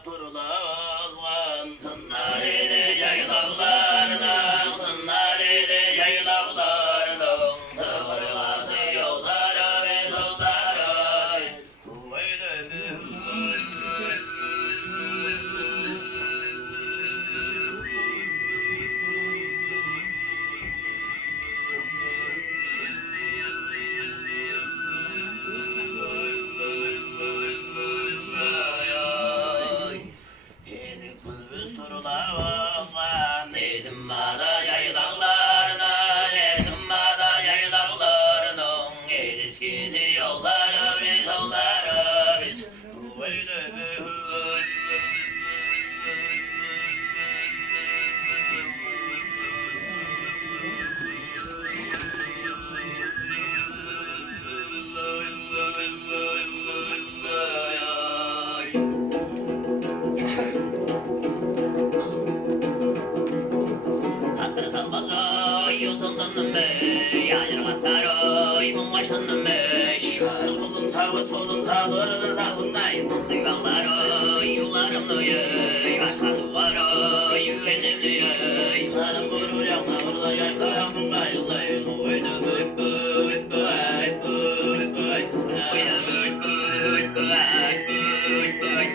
Yaylap durulan sınlar ile yaylavlarına, sınlar ile yaylavlarına, sıvırlası yollara ve yollara. Nezimada yaylavlarına, nezimada yaylavlarına, eskisi yolları biz yolları biz. Hatırsan bazay yolsundan mı? Yayırga saray mummaşın mı? Şar kolum sağı solum sağlarına sağındayım. Suyganları yularım nöy, başkası var yüreğim nöy. Sarım vurur yanına orada yaşlarım bayılayım. Oyna büyük büyük büyük büyük büyük. Oyna büyük büyük büyük büyük büyük.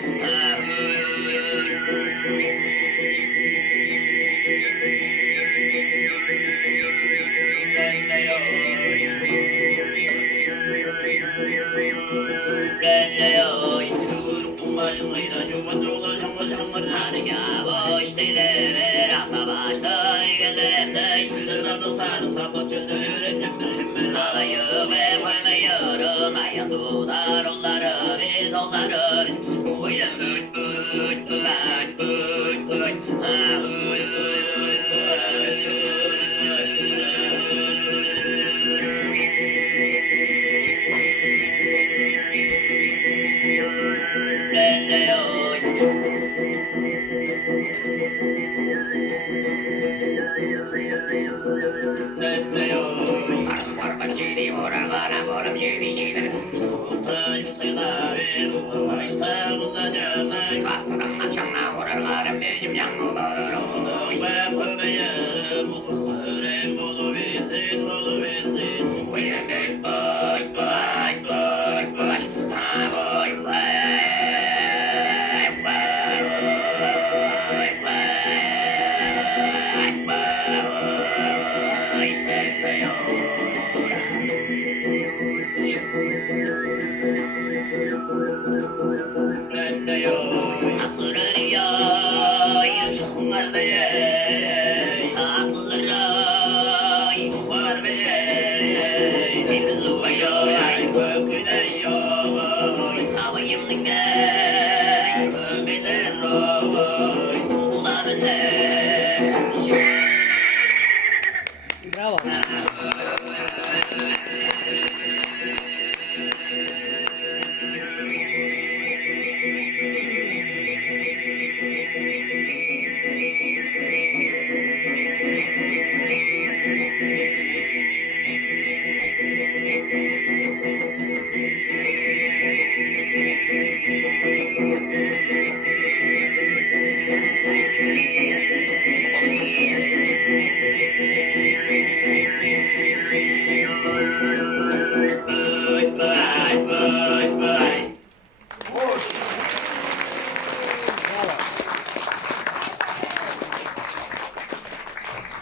Bravo.